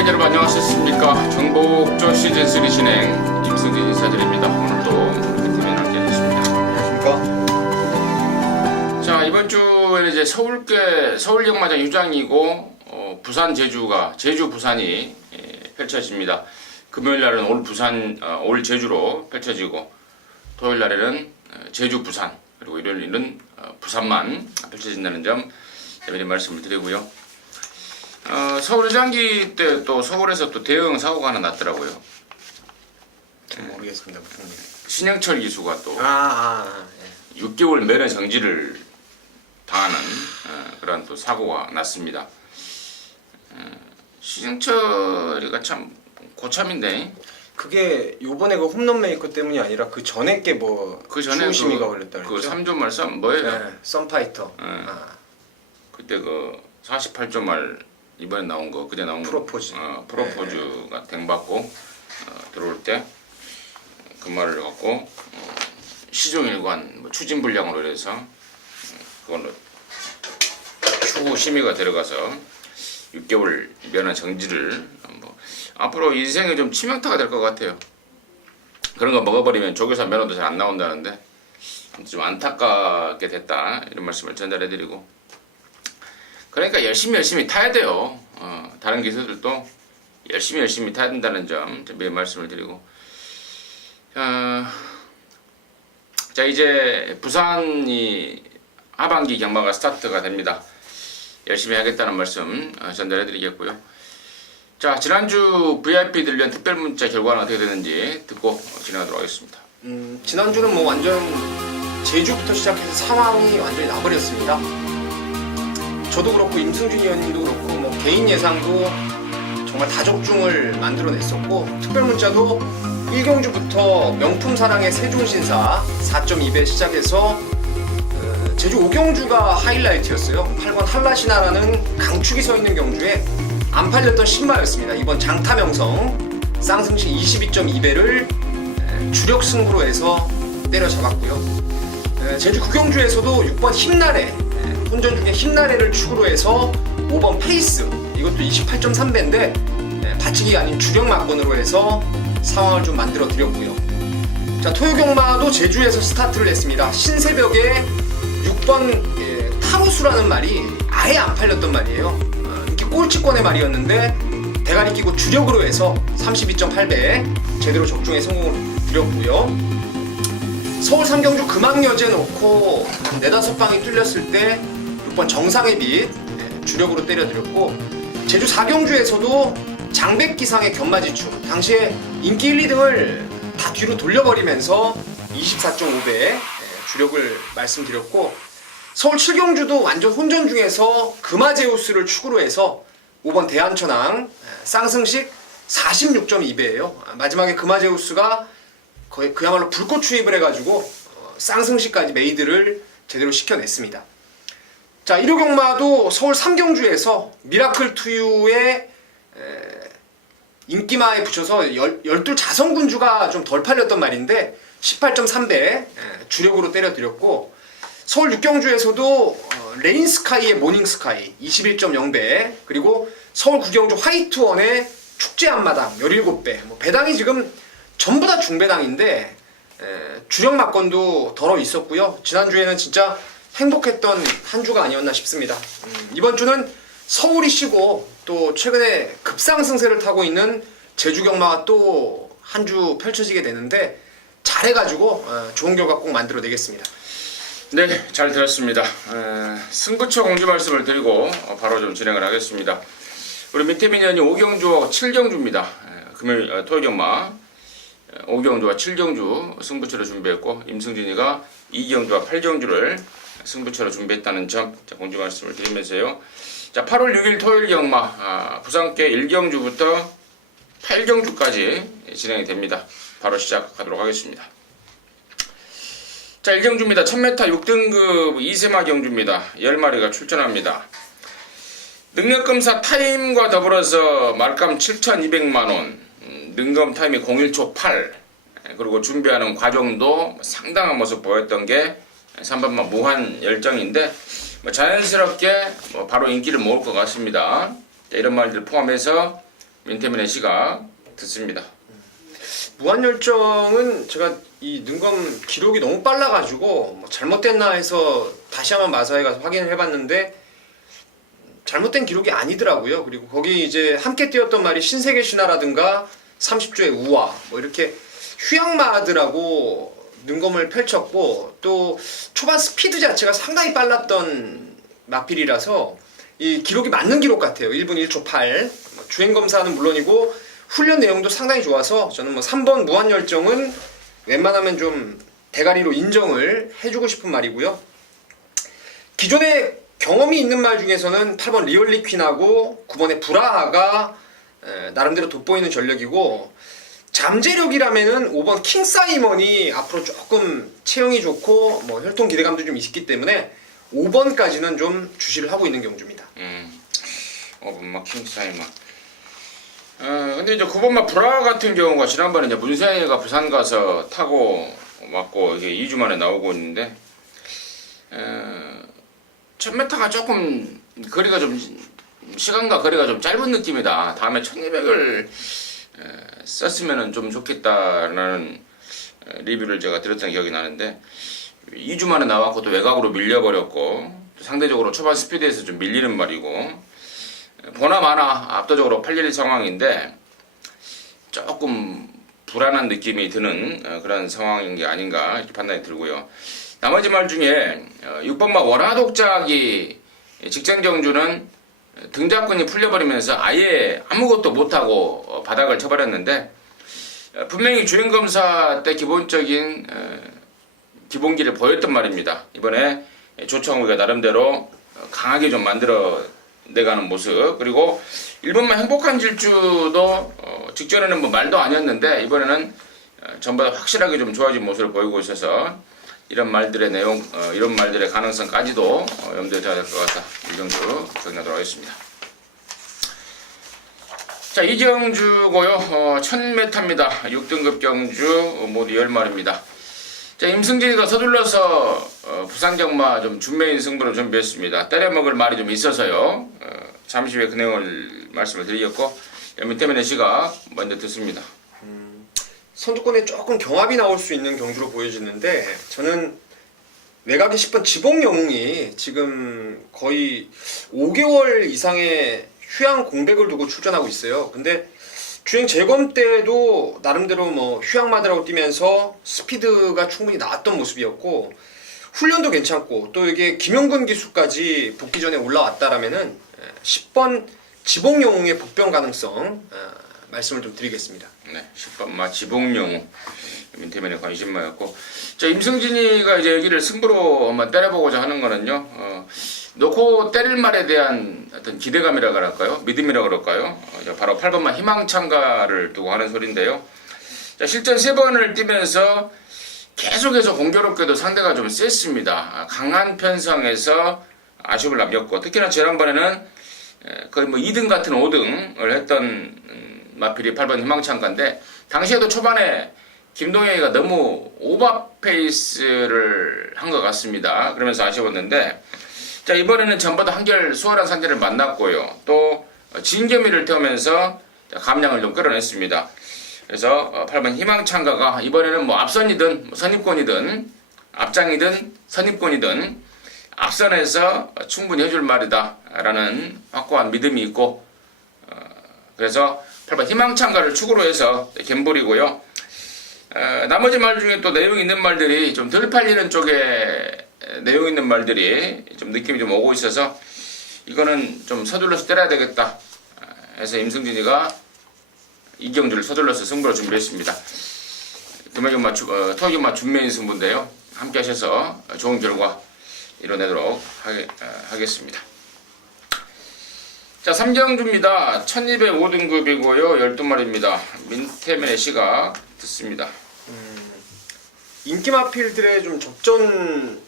팬 여러분 안녕하셨습니까? 정복조 시즌3 진행 임승진 인사드립니다. 오늘도 팀에 함께하겠습니다. 안녕하십니까? 자, 이번 주에는 이제 서울경마장 휴장이고 부산 제주 부산이 펼쳐집니다. 금요일 날은 올 제주로 펼쳐지고 토요일 날에는 제주 부산 그리고 일요일은 부산만 펼쳐진다는 점 미리 말씀을 드리고요. 서울 휴장기 때 또 서울에서 또 대형 사고가 하나 났더라고요. 모르겠습니다. 무슨 일. 신영철 기수가 또 예. 6개월 면허 정지를 당하는 그런 또 사고가 났습니다. 신영철이가 참 고참인데 그게 요번에 그 홈런 메이커 때문이 아니라 그 전에 게 뭐 추후 심의가 걸렸다 그 그랬죠? 3조 말 썸 뭐예요? 네, 썬파이터. 그때 그 48조 말 이번에 나온 거 그때 나온 프로포즈. 프로포즈가 댕받고 들어올 때 그 말을 갖고 시종일관 뭐 추진불량으로 해서 그걸로 추후 심의가 들어가서 6개월 면허 정지를 뭐 앞으로 인생에 좀 치명타가 될 것 같아요. 그런 거 먹어버리면 조교사 면허도 잘 안 나온다는데 좀 안타깝게 됐다 이런 말씀을 전달해드리고, 그러니까 열심히 타야 돼요. 다른 기수들도 열심히 타야 된다는 점 매일 말씀을 드리고, 자 이제 부산이 하반기 경마가 스타트가 됩니다. 열심히 하겠다는 말씀 전달해드리겠고요. 자, 지난주 VIP들 위한 특별 문자 결과는 어떻게 되는지 듣고 진행하도록 하겠습니다. 지난주는 뭐 완전 제주부터 시작해서 상황이 완전히 나버렸습니다. 저도 그렇고 임승준 의원님도 그렇고 뭐 개인 예상도 정말 다적중을 만들어냈었고, 특별 문자도 1경주부터 명품 사랑의 세종신사 4.2배 시작해서 제주 5경주가 하이라이트였어요. 8번 한라시나라는 강축이 서 있는 경주에 안 팔렸던 신마였습니다. 이번 장타명성 쌍승식 22.2배를 주력 승부로 해서 때려잡았고요. 제주 9경주에서도 6번 힘나래, 혼전 중에 힘나래를 축으로 해서 5번 페이스, 이것도 28.3배인데 받치기가 아닌 주력 막건으로 해서 상황을 좀 만들어 드렸고요. 자, 토요경마도 제주에서 스타트를 했습니다. 신새벽에 6번 타로수라는 말이 아예 안 팔렸던 말이에요. 이렇게 꼴찌권의 말이었는데 대가리 끼고 주력으로 해서 32.8배 제대로 적중에 성공을 드렸고요. 서울 3경주 금왕여제 놓고 4-5방이 뚫렸을 때 6번 정상의 빛 주력으로 때려드렸고, 제주 4경주에서도 장백기상의 견마지축 당시에 인기 1, 2등을 다 뒤로 돌려버리면서 24.5배 주력을 말씀드렸고, 서울 7경주도 완전 혼전 중에서 금화제우스를 축으로 해서 5번 대한천왕 쌍승식 46.2배예요. 마지막에 금화제우스가 거의 그야말로 불꽃 추입을 해가지고 쌍승식까지 메이드를 제대로 시켜냈습니다. 자, 1호 경마도 서울 3경주에서 미라클 투유의 인기마에 붙여서 12 자성군주가 좀 덜 팔렸던 말인데 18.3배 주력으로 때려드렸고, 서울 6경주에서도 레인스카이의 모닝스카이 21.0배, 그리고 서울 9경주 화이트원의 축제 앞마당 17배, 뭐 배당이 지금 전부 다 중배당인데 주력 막건도 덜어 있었고요. 지난주에는 진짜 행복했던 한 주가 아니었나 싶습니다. 이번 주는 서울이 쉬고 또 최근에 급상승세를 타고 있는 제주경마가 또 한 주 펼쳐지게 되는데 잘해가지고 좋은 결과 꼭 만들어내겠습니다. 네, 잘 들었습니다. 승부처 공지 말씀을 드리고 바로 좀 진행을 하겠습니다. 우리 민태민 의원이 5경주와 7경주입니다. 금요일 토요경마 5경주와 7경주 승부처를 준비했고, 임승진이가 2경주와 8경주를 승부처로 준비했다는 점 공지 말씀을 드리면서요. 자, 8월 6일 토요일 경마 부산께 1경주부터 8경주까지 진행이 됩니다. 바로 시작하도록 하겠습니다. 자, 1경주입니다. 1000m 6등급 2세마 경주입니다. 10마리가 출전합니다. 능력검사 타임과 더불어서 말감 7,200만원, 능검 타임이 01초 8, 그리고 준비하는 과정도 상당한 모습 보였던 게 3번마 무한 열정인데 자연스럽게 바로 인기를 모을 것 같습니다. 이런 말들 포함해서 민태민의 시가 듣습니다. 무한열정은 제가 이 능검 기록이 너무 빨라가지고 뭐 잘못됐나 해서 다시 한번 마사에 가서 확인을 해봤는데 잘못된 기록이 아니더라고요. 그리고 거기 이제 함께 뛰었던 말이 신세계 신화라든가 30조의 우화 뭐 이렇게 휴양마들하고 능검을 펼쳤고 또 초반 스피드 자체가 상당히 빨랐던 마필이라서 이 기록이 맞는 기록 같아요. 1분 1초 8. 주행검사는 물론이고 훈련 내용도 상당히 좋아서 저는 뭐 3번 무한열정은 웬만하면 좀 대가리로 인정을 해주고 싶은 말이고요. 기존에 경험이 있는 말 중에서는 8번 리얼리퀸하고 9번의 브라하가 나름대로 돋보이는 전력이고 잠재력이라면은 5번 킹사이먼이 앞으로 조금 체형이 좋고 뭐 혈통 기대감도 좀 있기 때문에 5번까지는 좀 주시를 하고 있는 경주입니다. 5번마 킹사이먼. 근데 이제 9번마 브라 같은 경우가 지난번에 이제 문세영이가 부산 가서 타고 맞고 이게 2주 만에 나오고 있는데 1000m가 조금 거리가 좀 시간과 거리가 좀 짧은 느낌이다. 다음에 1200을 썼으면 좀 좋겠다라는 리뷰를 제가 들었던 기억이 나는데 2주 만에 나왔고 또 외곽으로 밀려버렸고 또 상대적으로 초반 스피드에서 좀 밀리는 말이고 보나마나 압도적으로 팔릴 상황인데 조금 불안한 느낌이 드는 그런 상황인 게 아닌가 이렇게 판단이 들고요. 나머지 말 중에 6번마 원화독작이 직전 경주는 등자권이 풀려버리면서 아예 아무것도 못하고 바닥을 쳐버렸는데 분명히 주행검사 때 기본적인 기본기를 보였단 말입니다. 이번에 조청우가 나름대로 강하게 좀 만들어 내가는 모습, 그리고 1번만 행복한 질주도 직전에는 뭐 말도 아니었는데 이번에는 전보다 확실하게 좀 좋아진 모습을 보이고 있어서 이런 말들의 내용, 이런 말들의 가능성까지도 염두에 둬야 될 것 같다. 이 경주 정리하도록 하겠습니다. 자, 이 경주고요. 1000m입니다. 6등급 경주 모두 10마리입니다. 자, 임승진이가 서둘러서 부산 경마 좀 준매인 승부를 준비했습니다. 때려먹을 말이 좀 있어서요. 잠시 후에 그 내용을 말씀을 드리겠고 민태민의 시가 먼저 듣습니다. 선두권에 조금 경합이 나올 수 있는 경주로 보여지는데 저는 외곽에 10번 지봉영웅이 지금 거의 5개월 이상의 휴양 공백을 두고 출전하고 있어요. 근데 주행 재검 때도 나름대로 뭐 휴양마들하고 뛰면서 스피드가 충분히 나왔던 모습이었고 훈련도 괜찮고 또 이게 김용근 기수까지 복귀 전에 올라왔다라면은 10번 지봉영웅의 복병 가능성 말씀을 좀 드리겠습니다. 네, 10번마 지봉영웅 민태민의 관심마였고, 자, 임승진이가 이제 여기를 승부로 한번 때려보고자 하는 거는요. 놓고 때릴 말에 대한 어떤 기대감이라 그럴까요? 믿음이라 그럴까요? 바로 8번만 희망찬가를 두고 하는 소리인데요. 자, 실전 3번을 뛰면서 계속해서 공교롭게도 상대가 좀 셌습니다. 강한 편성에서 아쉬움을 남겼고, 특히나 지난번에는 거의 뭐 2등 같은 5등을 했던 마필이 8번 희망찬가인데 당시에도 초반에 김동영이가 너무 오버페이스를 한 것 같습니다. 그러면서 아쉬웠는데, 자, 이번에는 전보다 한결 수월한 상대를 만났고요. 또 진겸이를 태우면서 감량을 좀 끌어냈습니다. 그래서 8번 희망찬가가 이번에는 뭐 앞선이든 뭐 선입권이든 앞장이든 선입권이든 앞선에서 충분히 해줄 말이다 라는 확고한 믿음이 있고, 그래서 8번 희망찬가를 축으로 해서 갬블이고요. 나머지 말 중에 또 내용 있는 말들이 좀 덜 팔리는 쪽에 내용 있는 말들이 좀 느낌이 좀 오고 있어서 이거는 좀 서둘러서 때려야 되겠다 해서 임승진이가 이 경주를 서둘러서 승부로 준비했습니다. 금액경마 토익경마 준매인 승부인데요. 함께 하셔서 좋은 결과 이뤄내도록 하겠습니다. 자, 3경주입니다. 1205등급이고요. 12마리입니다. 민태민의 시가 듣습니다. 인기 마필들의 좀 적전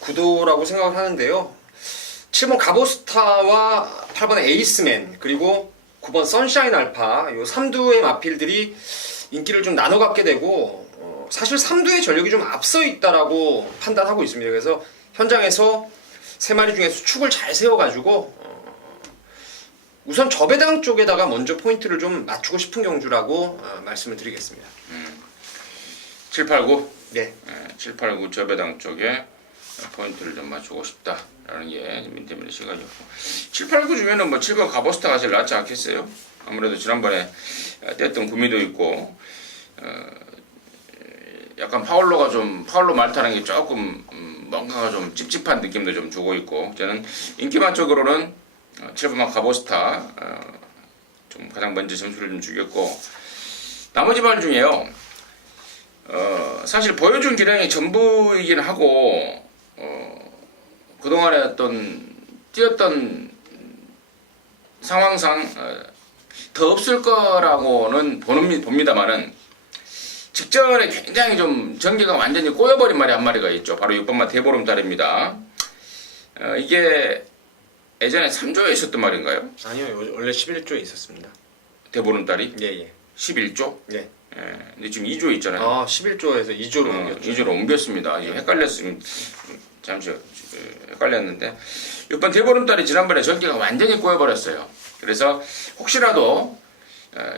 구도라고 생각을 하는데요. 7번 가보스타와 8번 에이스맨 그리고 9번 선샤인 알파 요 3두의 마필들이 인기를 좀 나눠 갖게 되고 사실 3두의 전력이 좀 앞서 있다라고 판단하고 있습니다. 그래서 현장에서 3마리 중에 수축을 잘 세워가지고 우선 저배당 쪽에다가 먼저 포인트를 좀 맞추고 싶은 경주라고 말씀을 드리겠습니다. 7, 8, 9. 네. 7, 8, 9 저배당 쪽에 포인트를 좀 맞추고 싶다라는 게 민태민의 시각이었고 7, 8, 9 중에는 뭐 7번 가보스타가 제일 낫지 않겠어요? 아무래도 지난번에 뗐던 구미도 있고 약간 파울로 말타는 게 조금 뭔가가 좀 찝찝한 느낌도 좀 주고 있고 저는 인기만 쪽으로는 7번 가보스타 좀 가장 먼저 점수를 좀 주겠고 나머지 발 중에요. 사실 보여준 기량이 전부이긴 하고 그동안에 어떤 뛰었던 상황상 더 없을 거라고는 봅니다만은 직전에 굉장히 좀 전개가 완전히 꼬여버린 말이 한 마리가 있죠. 바로 6번마 대보름달입니다. 이게 예전에 3조에 있었던 말인가요? 아니요, 원래 11조에 있었습니다. 대보름달이? 예. 11조? 네. 근데 지금 2조 있잖아요. 11조에서 2조로 옮겼죠. 2조로 옮겼습니다. 이거 헷갈렸으면 잠시 헷갈렸는데 6번 대보름달이 지난번에 전개가 완전히 꼬여버렸어요. 그래서 혹시라도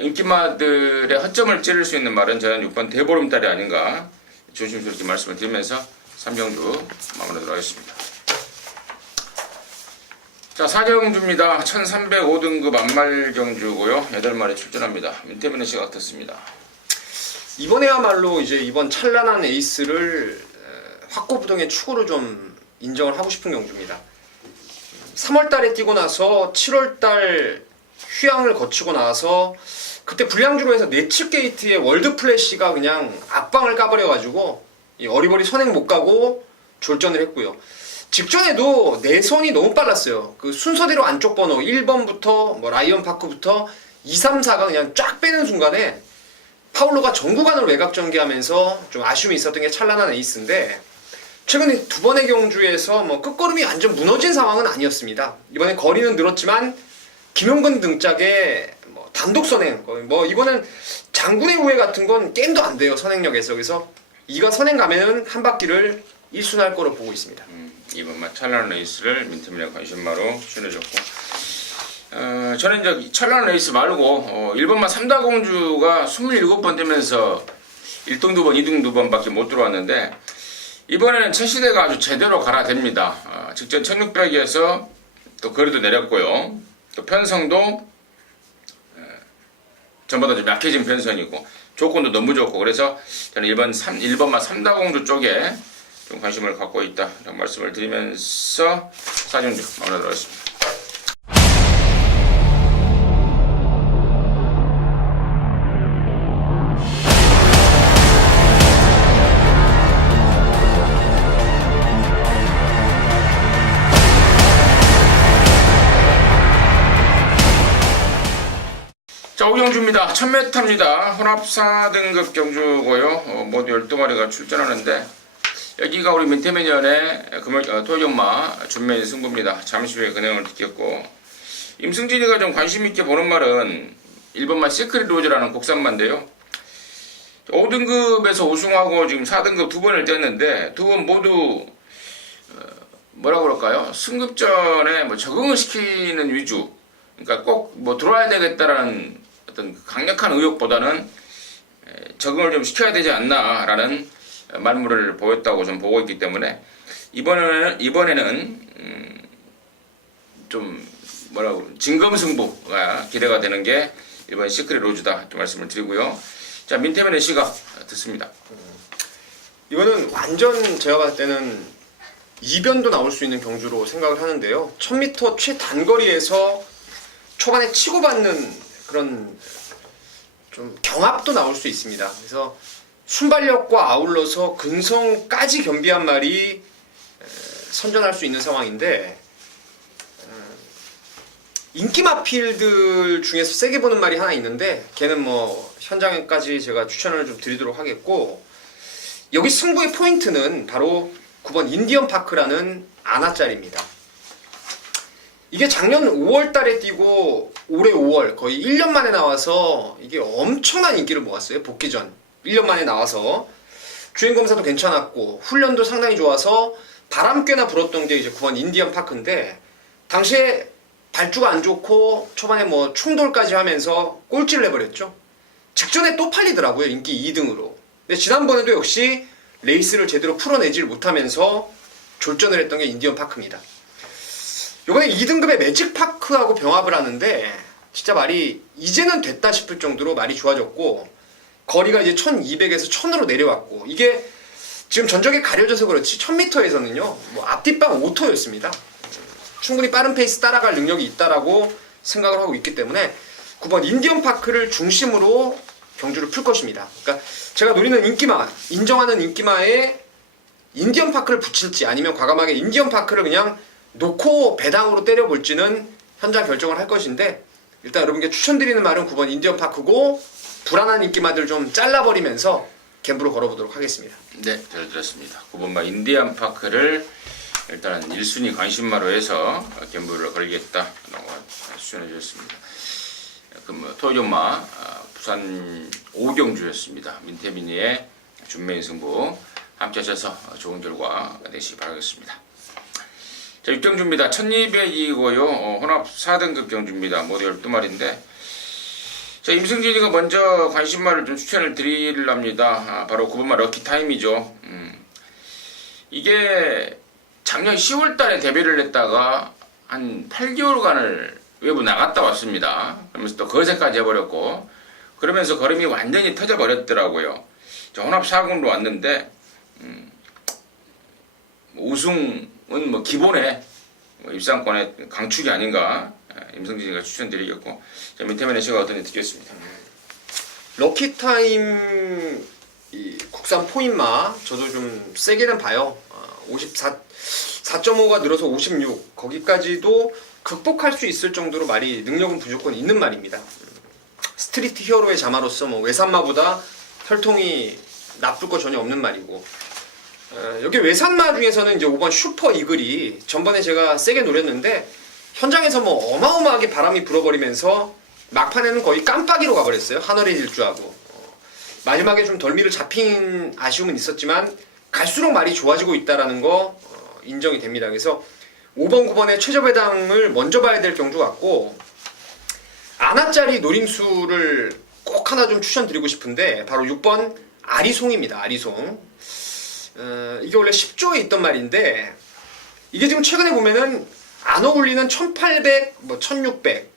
인기마들의 허점을 찌를 수 있는 말은 저는 6번 대보름달이 아닌가 조심스럽게 말씀을 드리면서 3경주 마무리하도록 하겠습니다. 자, 4경주입니다. 1305등급 안말경주고요. 8마리 출전합니다. 민태민의 시각 어떻습니다. 이번에야말로 이제 이번 찬란한 에이스를 확고부동의 축으로 좀 인정을 하고 싶은 경주입니다. 3월달에 뛰고 나서 7월달 휴양을 거치고 나서 그때 불량주로 해서 내칠 게이트에 월드 플래시가 그냥 앞방을 까버려가지고 어리버리 선행 못 가고 졸전을 했고요. 직전에도 내선이 너무 빨랐어요. 그 순서대로 안쪽 번호 1번부터 뭐 라이언 파크부터 2, 3, 4가 그냥 쫙 빼는 순간에 파울로가 전 구간을 외곽 전개하면서 좀 아쉬움이 있었던 게 찬란한 에이스인데 최근에 두 번의 경주에서 뭐 끝걸음이 완전 무너진 상황은 아니었습니다. 이번에 거리는 늘었지만 김용근 등짝에 뭐 단독 선행, 뭐 이거는 장군의 우회 같은 건 게임도 안 돼요. 선행력에서. 그래서 이가 선행 가면은 한 바퀴를 1순할 거로 보고 있습니다. 이번 찬란한 레이스를 민태민의 관심마로 추천해줬고 저는 이제 찬란한 레이스 말고 1번만 3다공주가 27번 되면서 1등 2번, 2등 2번 밖에 못 들어왔는데 이번에는 최시대가 아주 제대로 갈아댑니다. 직전 1600에서 또 거리도 내렸고요. 또 편성도 전보다 좀 약해진 편성이고 조건도 너무 좋고 그래서 저는 1번만 3다공주 쪽에 좀 관심을 갖고 있다 이런 말씀을 드리면서 4경주 마무리하도록 하겠습니다. 자, 5경주입니다. 1000m입니다. 혼합 4등급 경주고요. 모두 12마리가 출전하는데 여기가 우리 민태민연의 토요일마 준매 승부입니다. 잠시 후에 그 내용을 듣겠고 임승진이가 좀 관심있게 보는 말은 1번마 시크릿 로즈라는 국산마인데요. 5등급에서 우승하고 지금 4등급 두 번을 뗐는데 두 번 모두 뭐라 그럴까요? 승급전에 뭐 적응을 시키는 위주. 그러니까 꼭 뭐 들어와야 되겠다라는 어떤 강력한 의욕보다는 적응을 좀 시켜야 되지 않나라는 말물을 보였다고 좀 보고 있기 때문에 이번에는 좀 뭐라고 진검승부가 기대가 되는 게 이번 시크릿 로즈다 이렇게 말씀을 드리고요. 자, 민태민의 시각 듣습니다. 이거는 완전 제가 봤을 때는 이변도 나올 수 있는 경주로 생각을 하는데요. 1000m 최단거리에서 초반에 치고받는 그런 좀 경합도 나올 수 있습니다. 그래서 순발력과 아울러서 근성까지 겸비한 말이 선전할 수 있는 상황인데 인기 마필들 중에서 세게 보는 말이 하나 있는데 걔는 뭐 현장까지 제가 추천을 좀 드리도록 하겠고 여기 승부의 포인트는 바로 9번 인디언 파크라는 아나짜리입니다. 이게 작년 5월 달에 뛰고 올해 5월 거의 1년 만에 나와서 이게 엄청난 인기를 모았어요. 복귀 전 1년 만에 나와서 주행검사도 괜찮았고 훈련도 상당히 좋아서 바람 꽤나 불었던 게 이제 9번 인디언 파크인데 당시에 발주가 안 좋고 초반에 뭐 충돌까지 하면서 꼴찌를 해버렸죠. 직전에 또 팔리더라고요. 인기 2등으로. 근데 지난번에도 역시 레이스를 제대로 풀어내질 못하면서 졸전을 했던 게 인디언 파크입니다. 이번에 2등급의 매직 파크하고 병합을 하는데 진짜 말이 이제는 됐다 싶을 정도로 말이 좋아졌고 거리가 이제 1200에서 1000으로 내려왔고 이게 지금 전적에 가려져서 그렇지 1000m에서는요 뭐 앞뒷방 오토였습니다. 충분히 빠른 페이스 따라갈 능력이 있다라고 생각을 하고 있기 때문에 9번 인디언 파크를 중심으로 경주를 풀 것입니다. 그러니까 제가 노리는 인기마, 인정하는 인기마에 인디언 파크를 붙일지 아니면 과감하게 인디언 파크를 그냥 놓고 배당으로 때려볼지는 현장 결정을 할 것인데 일단 여러분께 추천드리는 말은 9번 인디언 파크고 불안한 인기마들 좀 잘라버리면서 갬블을 걸어보도록 하겠습니다. 네, 잘 들었습니다. 9번마 인디언 파크를 일단은 1순위 관심마로 해서 갬블을 걸겠다라고 추천해 주셨습니다. 토요일마 부산 5경주였습니다. 민태민이의 준매인 승부 함께 하셔서 좋은 결과 되시기 바라겠습니다. 자, 6경주입니다. 1200이고요. 혼합 4등급 경주입니다. 모두 12마리인데 자, 임승진이가 먼저 관심마를 좀 추천을 드리랍니다. 바로 9번마 럭키타임이죠. 이게 작년 10월달에 데뷔를 했다가 한 8개월간을 외부 나갔다 왔습니다. 그러면서 또 거세까지 해버렸고 그러면서 걸음이 완전히 터져버렸더라고요. 혼합 4군으로 왔는데 우승은 뭐 기본에 입상권의 강축이 아닌가 임승진이가 추천드리겠고 자, 민태면의 제가 어떤지 듣겠습니다. 럭키타임 이 국산 포인마 저도 좀 세게는 봐요. 4.5가 늘어서 56 거기까지도 극복할 수 있을 정도로 말이 능력은 무조건 있는 말입니다. 스트리트 히어로의 자마로서 뭐 외산마보다 혈통이 나쁠 거 전혀 없는 말이고 여기 외산마 중에서는 이제 5번 슈퍼 이글이 전번에 제가 세게 노렸는데 현장에서 뭐 어마어마하게 바람이 불어버리면서 막판에는 거의 깜빡이로 가버렸어요. 하늘의 질주하고 마지막에 좀 덜미를 잡힌 아쉬움은 있었지만 갈수록 말이 좋아지고 있다라는 거 인정이 됩니다. 그래서 5번, 9번의 최저배당을 먼저 봐야 될 경주 같고 아나짜리 노림수를 꼭 하나 좀 추천드리고 싶은데 바로 6번 아리송입니다. 아리송. 이게 원래 10조에 있던 말인데 이게 지금 최근에 보면은 안 어울리는 1800, 뭐 1600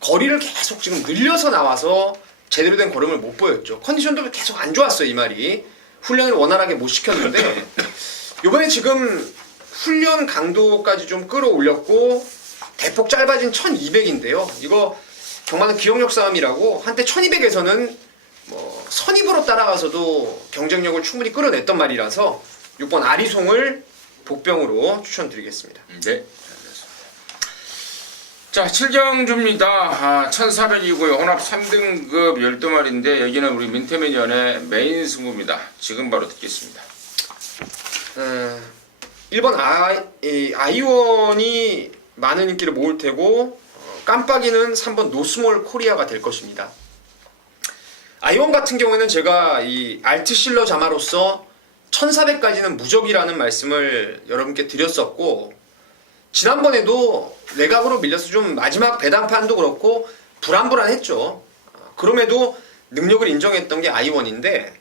거리를 계속 지금 늘려서 나와서 제대로 된 걸음을 못 보였죠. 컨디션도 계속 안 좋았어요. 이 말이. 훈련을 원활하게 못 시켰는데 요번에 지금 훈련 강도까지 좀 끌어올렸고 대폭 짧아진 1200인데요. 이거 정말은 기억력 싸움이라고 한때 1200에서는 뭐 선입으로 따라가서도 경쟁력을 충분히 끌어냈던 말이라서 6번 아리송을 복병으로 추천드리겠습니다. 네. 자, 7경주입니다. 1400이고요. 혼합 3등급 12마리인데 여기는 우리 민태민연의 메인 승부입니다. 지금 바로 듣겠습니다. 1번 아이원이 많은 인기를 모을 테고 깜빡이는 3번 노스몰 코리아가 될 것입니다. 아이원 같은 경우에는 제가 이 알트실러 자마로서 1400까지는 무적이라는 말씀을 여러분께 드렸었고 지난번에도 내각으로 밀려서 좀 마지막 배당판도 그렇고 불안불안했죠. 그럼에도 능력을 인정했던 게 아이원인데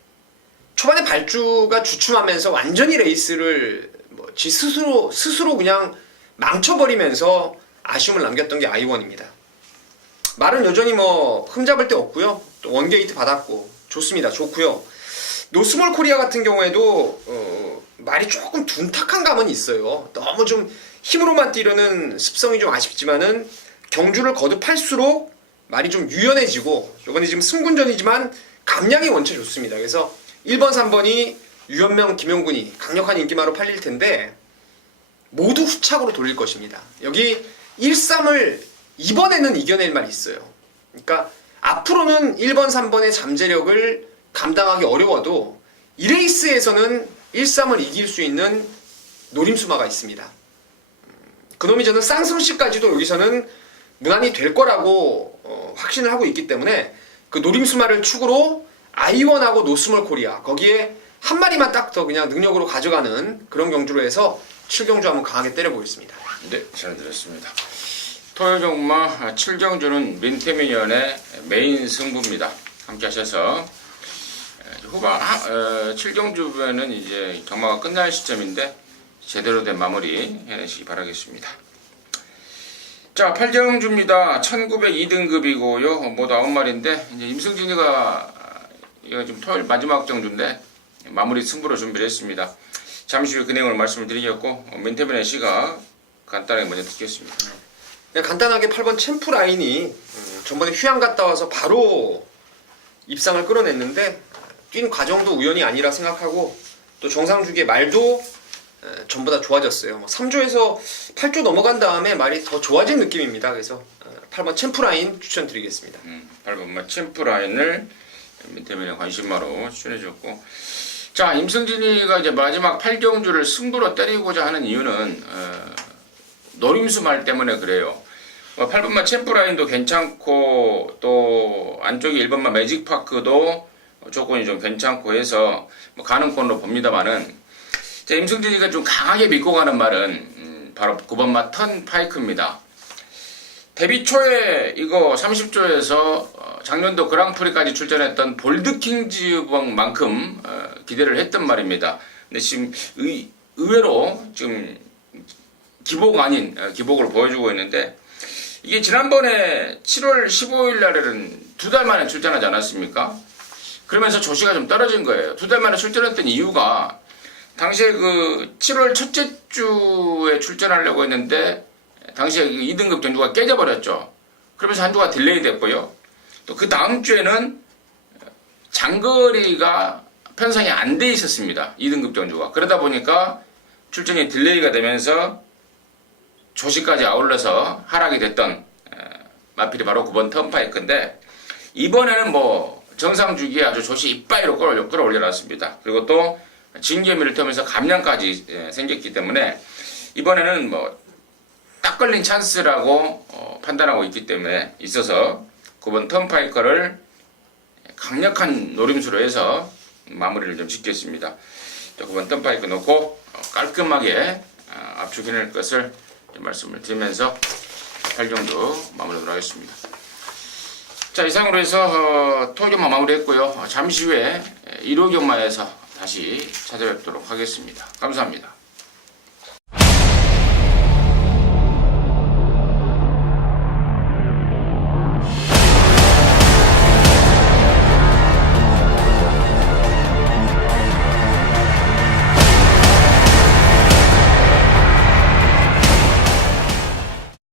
초반에 발주가 주춤하면서 완전히 레이스를 지 스스로 그냥 망쳐버리면서 아쉬움을 남겼던 게 아이원입니다. 말은 여전히 뭐 흠잡을 데 없고요. 또 원게이트 받았고 좋습니다. 좋고요. 노스몰 코리아 같은 경우에도 말이 조금 둔탁한 감은 있어요. 너무 좀 힘으로만 뛰려는 습성이 좀 아쉽지만은 경주를 거듭할수록 말이 좀 유연해지고 이번에 지금 승군전이지만 감량이 원체 좋습니다. 그래서 1번, 3번이 유현명, 김용군이 강력한 인기마로 팔릴 텐데 모두 후착으로 돌릴 것입니다. 여기 1-3을 이번에는 이겨낼 말이 있어요. 그러니까 앞으로는 1번, 3번의 잠재력을 감당하기 어려워도 이 레이스에서는 1-3을 이길 수 있는 노림수마가 있습니다. 그놈이 저는 쌍성씨까지도 여기서는 무난히 될 거라고 확신을 하고 있기 때문에 그 노림수마를 축으로 아이원하고 노스몰 코리아 거기에 한 마리만 딱 더 그냥 능력으로 가져가는 그런 경주로 해서 7경주 한번 강하게 때려보겠습니다. 네, 잘 들었습니다. 토요종마 7경주는 민태민위원의 메인 승부입니다. 함께 하셔서 후반 7경주에는 이제 경마가 끝날 시점인데 제대로 된 마무리 해내시기 바라겠습니다. 자, 8경주입니다. 1902등급이고요. 모두 9마리인데 이제 임승진이가 이거 지금 토요일 마지막 경주인데 마무리 승부로 준비를 했습니다. 잠시 후에 그 내용을 말씀을 드리겠고 민태민의 씨가 간단하게 먼저 듣겠습니다. 그냥 간단하게 8번 챔프 라인이 전번에 휴양 갔다 와서 바로 입상을 끌어냈는데 뛴 과정도 우연이 아니라 생각하고 또 정상주기의 말도 전보다 좋아졌어요. 3조에서 8조 넘어간 다음에 말이 더 좋아진 느낌입니다. 그래서 8번 챔프 라인 추천드리겠습니다. 8번 챔프 라인을 민태민의 관심마로 추천해줬고, 자, 임승진이가 이제 마지막 8경주를 승부로 때리고자 하는 이유는 노림수 말 때문에 그래요. 8번마 챔프라인도 괜찮고 또 안쪽에 1번마 매직파크도 조건이 좀 괜찮고 해서 가능권으로 봅니다만은 임승진이가 좀 강하게 믿고 가는 말은 바로 9번마 턴파이크입니다. 데뷔 초에 이거 30조에서 작년도 그랑프리까지 출전했던 볼드킹즈만큼 기대를 했던 말입니다. 근데 지금 의외로 지금 기복 아닌 기복을 보여주고 있는데, 이게 지난번에 7월 15일 날에는 2달 만에 출전하지 않았습니까? 그러면서 조시가 좀 떨어진 거예요. 2달 만에 출전했던 이유가 당시에 그 7월 첫째 주에 출전하려고 했는데 당시에 2등급 경주가 깨져버렸죠. 그러면서 한 주가 딜레이 됐고요. 또 그 다음 주에는 장거리가 편성이 안 돼 있었습니다. 2등급 경주가. 그러다 보니까 출전이 딜레이가 되면서 조시까지 아울러서 하락이 됐던 마필이 바로 9번 턴파이크인데, 이번에는 뭐 정상 주기에 아주 조시 이빠이로 끌어올려놨습니다. 그리고 또 진개미를 타면서 감량까지 생겼기 때문에 이번에는 뭐 딱 걸린 찬스라고 판단하고 있기 때문에 있어서 9번 턴파이커를 강력한 노림수로 해서 마무리를 좀 짓겠습니다. 9번 턴파이커 놓고 깔끔하게 압축해낼 것을 말씀을 드리면서 8경주 마무리하도록 하겠습니다. 자, 이상으로 해서 토요경마 마무리했고요. 잠시 후에 1호 경마에서 다시 찾아뵙도록 하겠습니다. 감사합니다.